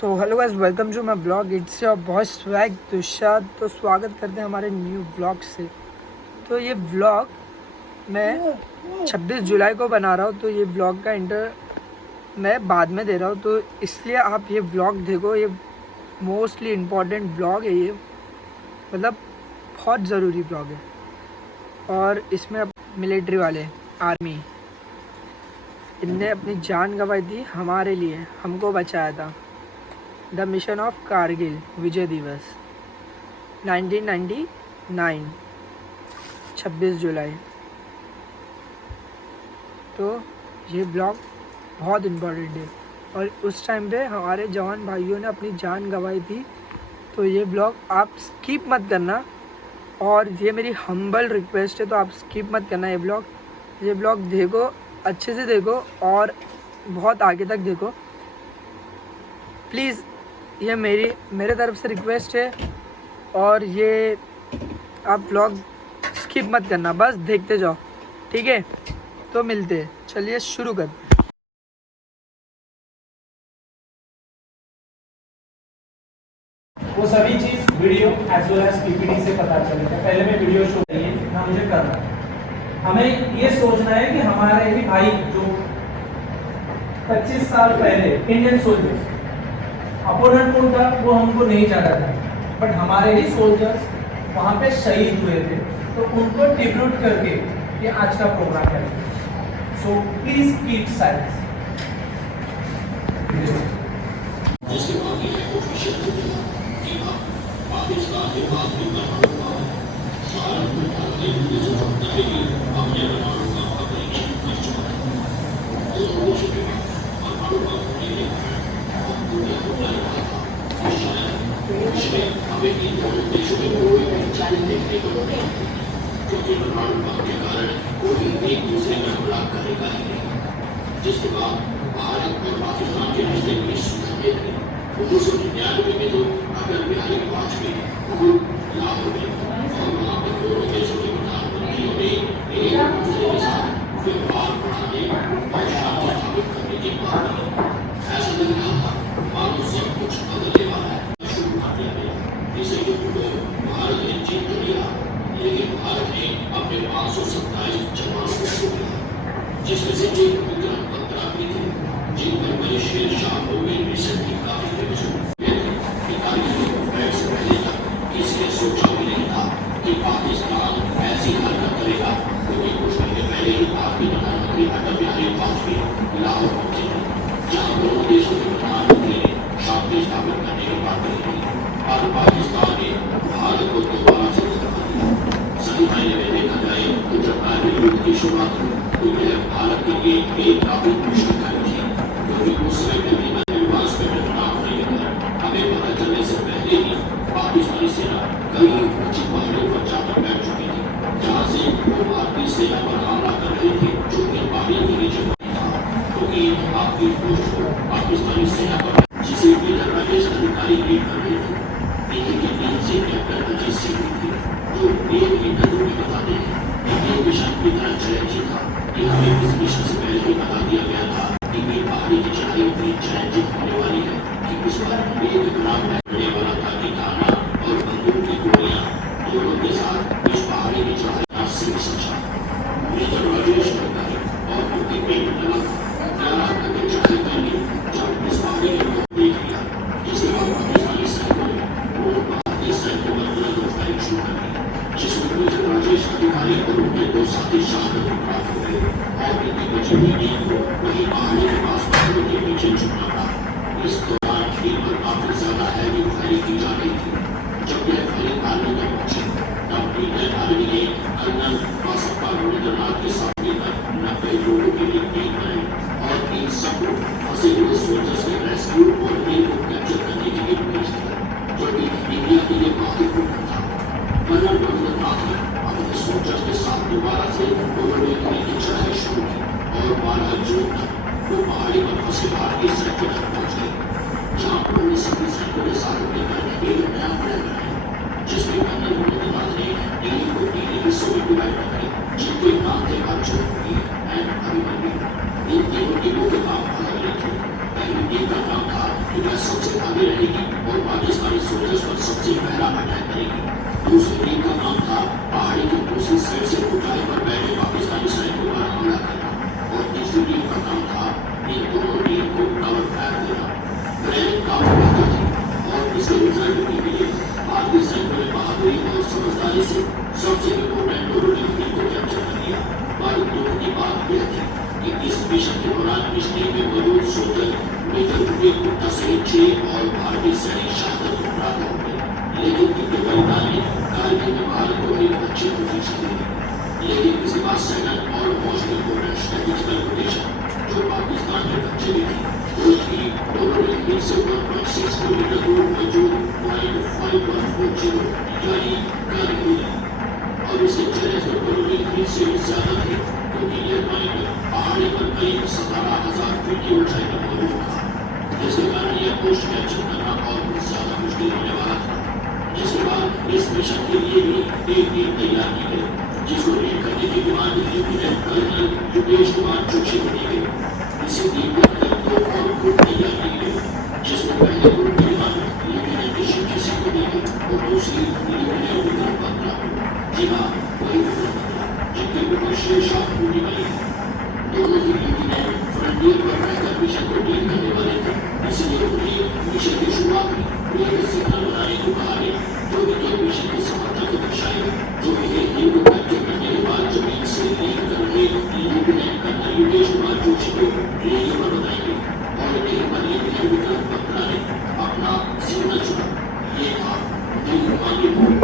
So hello guys, welcome to my blog. It's your boss swag Tushar. तो स्वागत करते हैं हमारे न्यू ब्लॉग से। तो ये ब्लॉग मैं 26 जुलाई को बना रहा हूँ, तो ये ब्लॉग का इंटर मैं बाद में दे रहा हूँ, तो इसलिए आप ये ब्लॉग देखो। ये मोस्टली इम्पॉर्टेंट ब्लॉग है, ये मतलब बहुत ज़रूरी ब्लॉग है। और इसमें अब मिलिट्री वाले, आर्मी, इनने अपनी जान गंवाई थी हमारे लिए, हमको बचाया था। द मिशन ऑफ कारगिल विजय दिवस 1999, 26 जुलाई। तो ये ब्लॉग बहुत इम्पोर्टेंट है और उस टाइम पे हमारे जवान भाइयों ने अपनी जान गंवाई थी। तो ये ब्लॉग आप स्किप मत करना, और ये मेरी हम्बल रिक्वेस्ट है, तो आप स्किप मत करना। ये ब्लॉग देखो, अच्छे से देखो और बहुत आगे तक देखो प्लीज़। ये मेरे तरफ से रिक्वेस्ट है, और ये आप व्लॉग स्किप मत करना, बस देखते जाओ, ठीक है। तो मिलते हैं, चलिए शुरू करते हैं। वो सभी चीज video as well as PPT से पता चलेगा। पहले मैं वीडियो शो करिए कितना मुझे करना है। हमें ये सोचना है कि हमारे भी भाई जो 25 साल पहले इंडियन सोल्जर्स, अपोनेंट कौन था वो हमको नहीं जाना था, बट हमारे ही सोल्जर्स वहाँ पे शहीद हुए थे, तो उनको ट्रिब्यूट करके ये आज का प्रोग्राम करेंगे। So please keep silence. क्योंकि परमाणु के कारण कोई एक दूसरे का हमला करेगा ही नहीं, जिसके बाद भारत और पाकिस्तान के रिश्ते में सुधार थे। 1999 में तो अटल बिहारी वाजपेयी खुद लाहौर में और वहां पर दोनों देशों के प्रधानमंत्रियों ने एक दूसरे के साथ व्यापार बढ़ाने और शांति स्थापित करने की बात की। ऐसा लग रहा था मानो सब कुछ बदलने वाला है। शुरू कर दिया इसे युद्ध को भारत ने जीत लिया, लेकिन भारत ने अपने 527 जवानों को खो दिया, जिसमें से एक विक्रम 15 भी थे, जिन पर बड़े शेर शाह को भी मिशन की काफी फेमस हुई। किसी ने सोचा भी नहीं था कि पाकिस्तान ऐसी हरकत करेगा, क्योंकि कुछ महीने पहले ही भारतीय प्रधानमंत्री अटल बिहारी वाजपेयी लाहौर पहुंचे थे, जहां दोनों देशों के प्रधानमंत्री ने शांति स्थापित करने की बात कही थी, और पाकिस्तान ने भारत को दोबारा से सही मायने में देखा जाए तो जब कारगिल युद्ध की शुरुआत हुई तो यह भारत के लिए एक काफी मुश्किल कार्य थी, क्योंकि उस समय विवाद में चुनाव होने के कारण हमें पता चलने से पहले ही पाकिस्तानी सेना कई ऊंची पहाड़ियों पर जाकर बैठ चुकी थी, जहां से वो भारतीय सेना पर हमला कर रही थी, जो कि पहाड़ी के नीचे था, क्योंकि आपकी पोस्ट को पाकिस्तानी सेना पर जिसे मेजर राजेश अधिकारी लीड कर रहे थे, इनकी टीम से कैप्टन अजीत सिंह थी, जो एक इंटरव्यू में बताते हैं कि ये मिशन इतना चैलेंजिंग था कि हमें इस मिशन से पहले ही बता दिया गया था कि ये पहाड़ी की चढ़ाई इतनी चैलेंजिंग होने वाली है कि इस बार एक ग्राम होने वाला था कि खाना और बंदूक की गोलियां दोनों के साथ इस पहाड़ी की चढ़ाई से भी समझा। मेजर राजेश अधिकारी और उनकी पेट लगा 11 घंटे चढ़ाई करके जब इस पहाड़ी के ऊपर देख लिया, जिसके बाद पाकिस्तानी सैनिकों ने वो भारतीय सैनिकों पर बुलंद फायरिंग शुरू कर दी, जिसमें मेजर राजेश अधिकारी और उनके दो साथी शहादत प्राप्त हो गए, और इनकी बची हुई टीम को वही पहाड़ी के पास पहाड़ों के नीचे छुपना पड़ा। इस दौरान टीम पर काफी ज्यादा हैवी फायरिंग की जा रही थी। जब यह फायरिंग आर्मी तक पहुंची, तब इंडियन आर्मी ने कर्नल बासप्पा रविंद्रनाथ के साथ मिलकर 90 लोगों की एक टीम बनाई और इन सबको फंसे हुए सोल्जर्स के रेस्क्यू और इनको कैप्चर करने के लिए भेज दिया, जो कि इंडिया के लिए महत्वपूर्ण था। कर्नल रविंद्रनाथ ने अपने सोल्जर्स के साथ दोबारा से ओवरटेक की चढ़ाई शुरू की और 12 जून तक वो पहाड़ी पर फंसे भारतीय सैनिकों तक पहुंच गए, जहां उन्होंने सभी सैनिकों के साथ मिलकर एक नया प्लान बनाया, जिसमें कर्नल रविंद्रनाथ ने दिल्ली को 3 हिस्सों में डिवाइड कर दिया, जिनके नाम थे अर्जुन एंड अभिमन्यु। इन तीनों टीमों के काम अलग अलग थे। पहली टीम का सबसे आगे रहेगी और पाकिस्तानी सोल्जर्स पर सबसे पहला अटैक करेगी। दूसरी टीम का नाम था पहाड़ी की दूसरी साइड से ऊंचाई पर बैठे पाकिस्तानी सैनिकों पर हमला करना, और तीसरी टीम का नाम था इन दोनों टीम को कवर फायर देना। प्लानिंग काफी बेहतर थी और इसके रिजल्ट भी मिले। भारतीय सैनिकों ने बहादुरी और समझदारी से सबसे इम्पोर्टेंट दोनों टीम को कैप्चर कर लिया। पर दुख की बात यह थी कि इस मिशन के दौरान इस टीम में मौजूद सोल्जर मेजर विवेक गुप्ता सहित 6 और भारतीय सैनिक शहादत को प्राप्त हो गए, लेकिन इनके बलिदान ने कारगिल में भारत को एक अच्छी पोजीशन दी। लेकिन इसके बाद सेकंड और मोस्ट इम्पोर्टेंट स्ट्रेटेजिकल पोजीशन जो पाकिस्तान के कब्जे में थी, वो थी दोनों रेलवे से 1.6 किलोमीटर दूर मौजूद पॉइंट 5140 यानी कारगिल, और इसके चैलेंज में दोनों रेलवे से भी ज्यादा थे, क्योंकि यह पॉइंट पहाड़ी पर करीब 17,000 फीट की ऊंचाई पर मौजूद था, जिसके कारण यह पोस्ट कैप्चर करना और भी ज्यादा मुश्किल होने वाला था। जिसके बाद इस मिशन के लिए भी एक टीम तैयार की गई, जिसको लीड करने की demand lieutenant colonel Yogesh Kumar Joshi को दी गई। इसी टीम के अंदर 2 और ग्रुप तैयार की गई, जिसमें पहले ग्रुप की डिमांड लेफ्टिनेंट शिवजी सिंह को दी गई और दूसरी लेफ्टिनेंट विक्रम बत्रा को। जी हाँ, वही विक्रम बत्रा जिनके ऊपर शेरशाह पूरी बनी है। दोनों ही लेफ्टिनेंट फ्रंटियर पर रहकर मिशन को डील करने वाले थे, इसलिए उन्हें मिशन की शुरुआत में एक सिग्नल बनाने को कहा गया, जो कि मिशन की सफलता को दर्शाएगा, जो इन्हें हिल को कैप्चर करने के बाद जमीन से लीड कर रहे लेफ्टिनेंट कर्नल योगेश कुमार जोशी को रेडियो पर बताएंगे, और यहीं पर लेफ्टिनेंट विक्रम बत्रा ने अपना सिग्नल चुना। ये था दिल मांगे मोड़।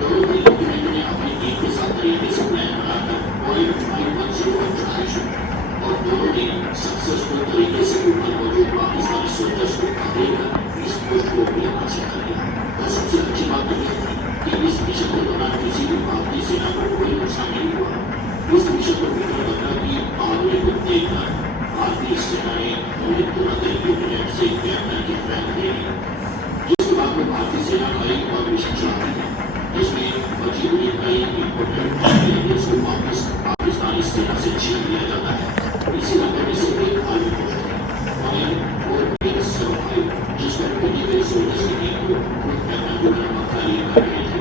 दोनों ही लेफ्टिनेंट ने अपनी टीम के साथ तरीके से प्लान बनाकर पॉइंट 510 पर चढ़ाई शुरू, और दोनों ने सक्सेसफुल तरीके से ऊपर मौजूद पाकिस्तानी सोल्जर्स को देकर इस पोस्ट को भी हासिल कर लिया। और सबसे अच्छी बात तो यह थी कि इस मिशन के दौरान किसी भी भारतीय सेना को कोई नुकसान नहीं हुआ। इस मिशन को विफल करने की बहादुरी को देखकर भारतीय सेना ने उन्हें तुरंत लेफ्टिनेंट से कैप्टन की रैंक दे दी। जिसके बाद में भारतीय सेना का एक और मिशन चलाती है, जिसमें बची हुई कई इम्पोर्टेंट एरियाज को वापस पाकिस्तानी सेना से छीन लिया जाता है। इसी नंबर में से एक खाली पोस्ट है जिसमें पहली बार सोल्जर्स की टीम को कैप्टन विक्रम बत्रा लीड कर रहे थे।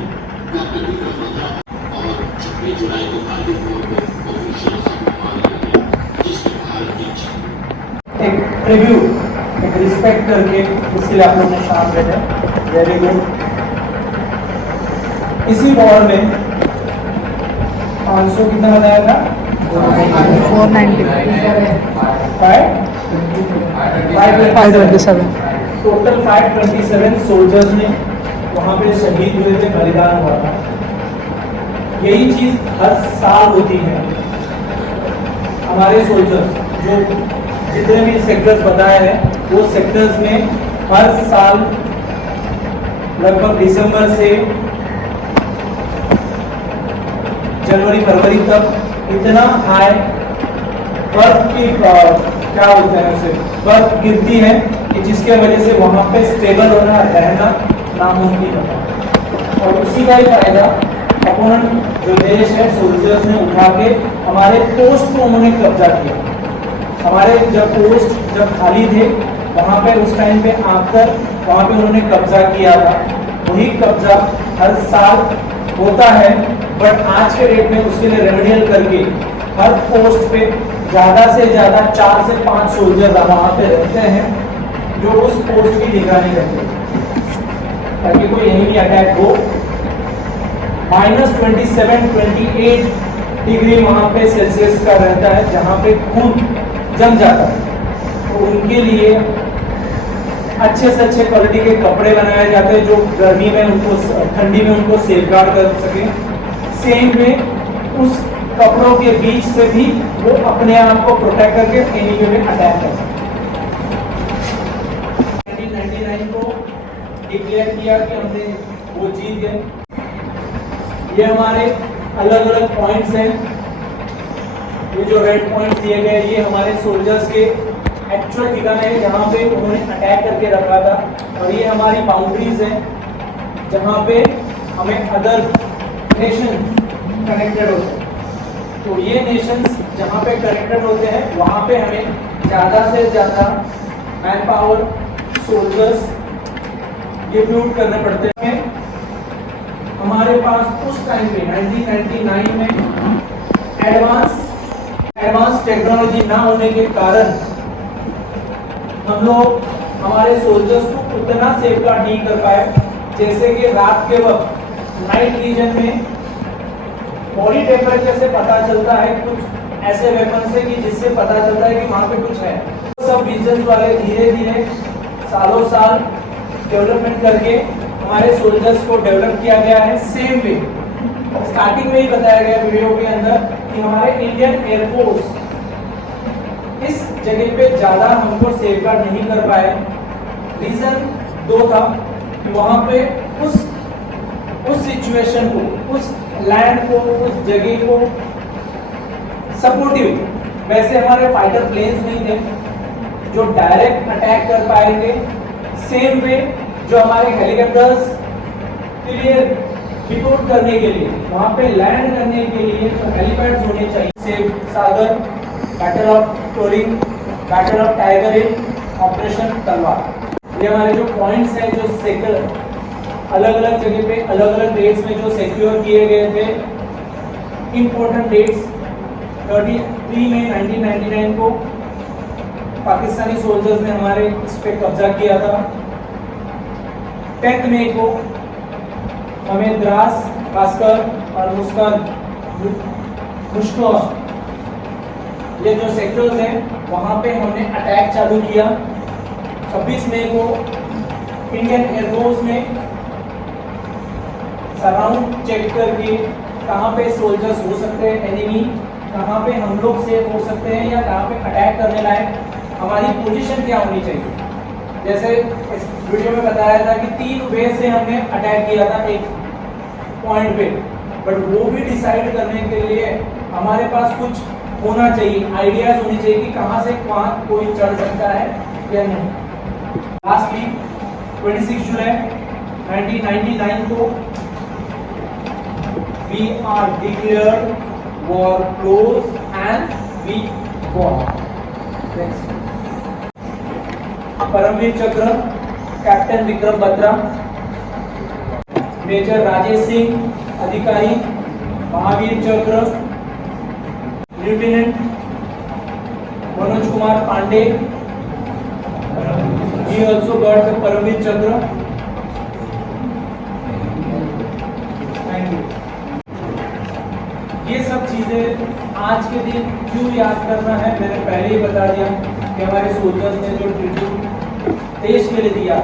कैप्टन विक्रम बत्रा और 26 जुलाई को कारगिल वॉर को ऑफिशियल खत्म मान लिया गया, जिसमें भारत की जीत। एक प्रीव्यू, एक रिस्पेक्ट करके उसके लिए आप लोग ने शाम बैठे, वेरी गुड। इसी वॉर में 500 कितना बताया था? 527 टोटल 527 सोल्जर्स ने वहाँ पे शहीद हुए थे, बलिदान हुआ था। यही चीज हर साल होती है। हमारे सोल्जर्स जो जितने भी सेक्टर्स बताए हैं, वो सेक्टर्स में हर साल लगभग दिसंबर से जनवरी फरवरी तक इतना हाई बर्फ की क्या बोलते हैं उसे, बर्फ गिरती है कि जिसके वजह से वहाँ पे स्टेबल होना रहना नामुमकिन होता है। और उसी का ही फायदा अपोनेंट जो देश है सोल्जर्स ने उठा के हमारे पोस्ट को उन्होंने कब्जा किया। हमारे जब खाली थे वहाँ पे उस टाइम पे आकर वहाँ पे उन्होंने कब्जा किया था। वही कब्जा हर साल होता है, बट आज के डेट में उसके लिए रेमेडियल करके हर पोस्ट पे ज़्यादा से ज़्यादा 4 से 5 सोल्जर वहाँ पे रहते हैं जो उस पोस्ट की निगरानी करते हैं ताकि कोई यहीं भी अटैक हो। -27-28 डिग्री वहाँ पे सेल्सियस का रहता है, जहाँ पे खून जम जाता है। तो उनके लिए अच्छे से अच्छे क्वालिटी के कपड़े बनाए जाते हैं जो गर्मी में उनको, ठंडी में उनको सेफगार्ड कर सके। सेम में उस कपड़ों के बीच से भी वो अपने आप को प्रोटेक्ट करके एनिमी में अटैक कर सके। 1999 को डिक्लेयर किया कि हमने वो जीत गए। ये हमारे अलग अलग पॉइंट्स हैं। ये जो रेड पॉइंट्स दिए गए ये हमारे सोल्जर्स के एक्चुअल ठिकाने हैं जहाँ पे उन्होंने अटैक करके रखा था, और ये हमारी बाउंड्रीज हैं जहाँ पे हमें अदर नेशन कनेक्टेड होते हैं। तो ये नेशंस जहाँ पे कनेक्टेड होते हैं वहाँ पे हमें ज़्यादा से ज़्यादा मैन पावर सोल्जर्स डिप्यूट करने पड़ते हैं। हमारे पास उस टाइम पे 1999 में एडवांस टेक्नोलॉजी ना होने के कारण हम लोग हमारे सोल्जर्स को उतना सेफगार्ड नहीं कर पाए। जैसे कि रात के वक्त नाइट रीजन में बॉडी टेम्परेचर से पता चलता है कुछ ऐसे वेपन से कि जिससे पता चलता है कि वहाँ पे कुछ है। सब रीजन वाले धीरे धीरे सालों साल डेवलपमेंट करके हमारे सोल्जर्स को डेवलप किया गया है। सेम वे स्टार्टिंग में ही बताया गया वीडियो के अंदर कि हमारे इंडियन एयरफोर्स इस जगह पे ज़्यादा हमको सेफगार्ड नहीं कर पाए। रीज़न दो था कि वहाँ पे उस सिचुएशन को, उस लैंड को, उस जगह को सपोर्टिव वैसे हमारे फाइटर प्लेन्स नहीं थे जो डायरेक्ट अटैक कर पाएंगे। सेम वे जो हमारे हेलीकॉप्टर्स के लिए रिपोर्ट करने के लिए, वहाँ पे लैंड करने के लिए तो हेलीपैड्स होने चाहिए। Safe Sagar, battle of touring, battle of tiger hill, operation तलवार, ये हमारे जो पॉइंट्स हैं जो सेक्टर अलग अलग जगह पे अलग अलग डेट्स में जो सिक्योर किए गए थे। इम्पोर्टेंट डेट्स 33 मई 1999 को पाकिस्तानी सोल्जर्स ने हमारे इस पे कब्जा किया था। 10 मई को हमें द्रास, भास्कर और मुश्कोर ये जो सेक्टर्स हैं वहाँ पे हमने अटैक चालू किया। 26 मई को इंडियन एयरफोर्स ने सराउंड चेक करके कहाँ पे सोल्जर्स हो सकते हैं, एनिमी कहाँ पे हम लोग सेफ हो सकते हैं या कहाँ पे अटैक करने लायक हमारी पोजीशन क्या होनी चाहिए। जैसे इस वीडियो में बताया था कि 3 वे से हमने अटैक किया था एक पॉइंट पे, बट वो भी डिसाइड करने के लिए हमारे पास कुछ होना चाहिए, आइडियाज होनी चाहिए कि कहाँ से वहाँ कोई चढ़ सकता है या नहीं। लास्ट वीक 26 जुलाई 1999 को we are declared war closed and we won. Next. Paramvir Chakra captain Vikram Batra, major Rajesh Singh Adhikari Mahavir Chakra, lieutenant Manoj Kumar Pandey he also got the Paramvir Chakra. Thank you. ये सब चीज़ें आज के दिन क्यों याद करना है, मैंने पहले ही बता दिया कि हमारे सोल्जर्स ने जो ट्रिब्यूट देश के लिए दिया